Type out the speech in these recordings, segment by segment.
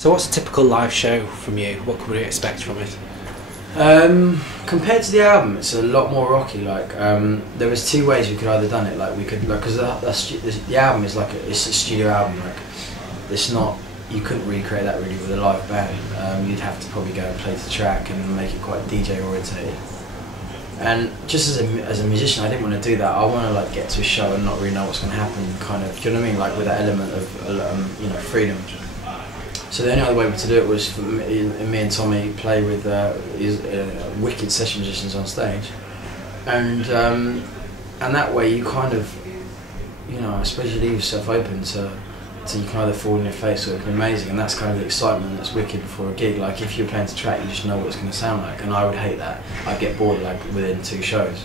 So what's a typical live show from you? What could we expect from it? Compared to the album, it's a lot more rocky. Like there was two ways we could either done it. Like we could, like, because the album is like it's a studio album. Like it's not, you couldn't recreate that really with a live band. You'd have to probably go and play the track and make it quite DJ orientated. And just as a musician, I didn't want to do that. I want to like get to a show and not really know what's going to happen. Kind of, do you know what I mean? Like with that element of you know, freedom. So the only other way to do it was for me and Tommy play with wicked session musicians on stage, and that way you kind of, you know, I suppose you leave yourself open to you can either fall in your face or it can be amazing, and that's kind of the excitement that's wicked for a gig. Like if you're playing to track, you just know what it's going to sound like, and I would hate that. I'd get bored like within 2 shows,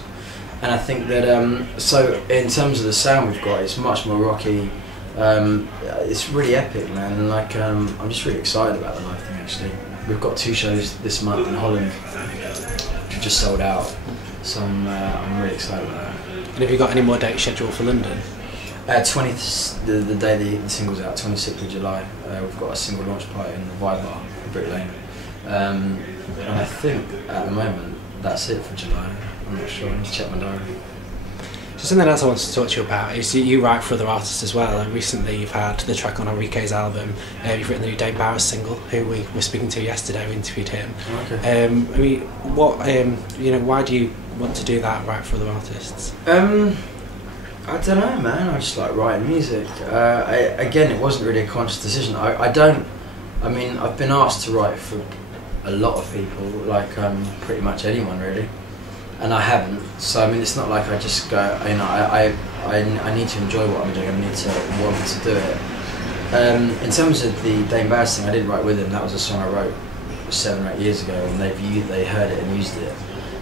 and I think that so in terms of the sound we've got, it's much more rocky. It's really epic, man, and like I'm just really excited about the live thing. Actually, we've got 2 shows this month in Holland, which just sold out, so I'm really excited about that. And have you got any more dates scheduled for London? 20th, the day the single's out, 26th of July. We've got a single launch party in the Vibe Bar in Brick Lane, and I think at the moment that's it for July. I'm not sure. I need to check my diary. So something else I wanted to talk to you about is you write for other artists as well, and recently you've had the track on Enrique's album. You've written the new Dane Bowers single, who we were speaking to yesterday. We interviewed him. Okay. I mean, what you know, why do you want to do that, write for other artists? I don't know, man. I just like writing music. Again, it wasn't really a conscious decision. I mean, I've been asked to write for a lot of people, like pretty much anyone really. And I haven't, so I mean it's not like I just go, you know, I need to enjoy what I'm doing, I need to want to do it. In terms of the Dane Bowers thing, I didn't write with him. That was a song I wrote 7 or 8 years ago, and they heard it and used it.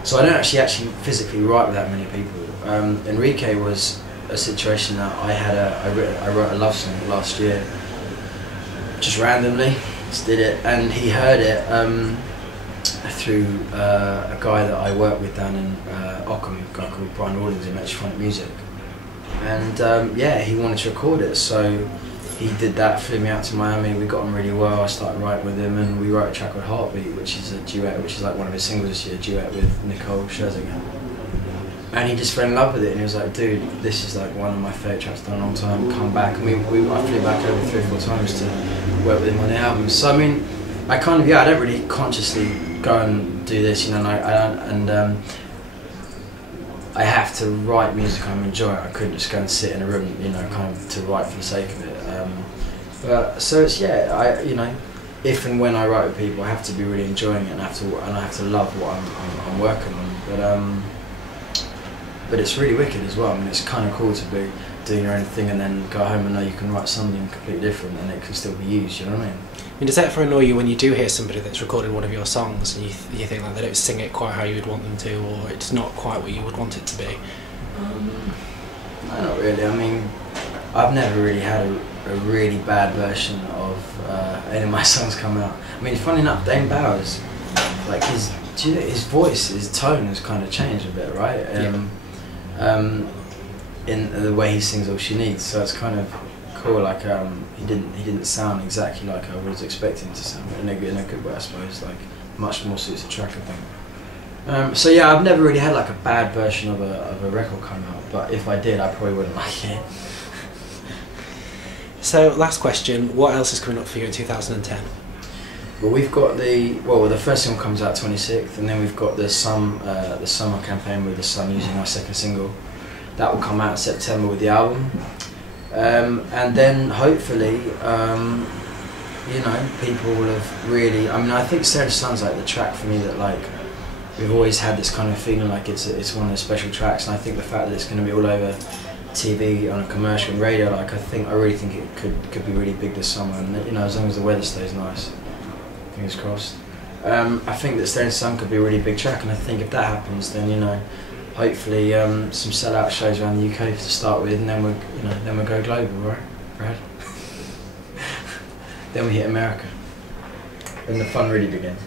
So I don't actually physically write with that many people. Enrique was a situation that I wrote a love song last year, just randomly, just did it, and he heard it through a guy that I work with down in Ockham, a guy called Brian Rawlings in Metrophonic Music, and yeah, he wanted to record it, so he did that, flew me out to Miami, we got on really well, I started writing with him, and we wrote a track called Heartbeat, which is a duet, which is like one of his singles this year, a duet with Nicole Scherzinger. And he just fell in love with it, and he was like, dude, this is like one of my favourite tracks I've done in a long time, come back. And I flew back over 3 or 4 times to work with him on the album. So I mean, I kind of, I don't really consciously go and do this, you know, and I have to write music I'm enjoying. I couldn't just go and sit in a room, you know, kind of to write for the sake of it. But so it's, you know, if and when I write with people, I have to be really enjoying it, and I have to love what I'm working on. But it's really wicked as well. I mean, it's kind of cool to be doing your own thing and then go home and know you can write something completely different and it can still be used, you know what I mean? I mean, does that ever annoy you when you do hear somebody that's recording one of your songs and you think like they don't sing it quite how you would want them to, or it's not quite what you would want it to be? No, not really. I mean, I've never really had a really bad version of any of my songs come out. I mean, funny enough, Dane Bowers, like his voice, his tone has kind of changed a bit, right? In the way he sings All She Needs, so it's kind of cool. Like he didn't sound exactly like I was expecting him to sound, but in a good way, I suppose. Like much more suits the track, I think. So yeah, I've never really had like a bad version of a record come out, but if I did, I probably wouldn't like it. So last question: what else is coming up for you in 2010? Well, we've got the first single comes out 26th, and then we've got the summer campaign with The Sun using our second single. That will come out in September with the album, and then hopefully, you know, people will have really. I mean, I think Staring Into the Sun's like the track for me that like we've always had this kind of feeling like it's one of the special tracks, and I think the fact that it's going to be all over TV, on a commercial and radio, like I really think it could be really big this summer, and you know, as long as the weather stays nice. Fingers crossed. I think that Staring Into the Sun could be a really big track, and I think if that happens, then you know, hopefully some sellout shows around the UK to start with, and then we'll go global, right, Brad? Then we hit America, and the fun really begins.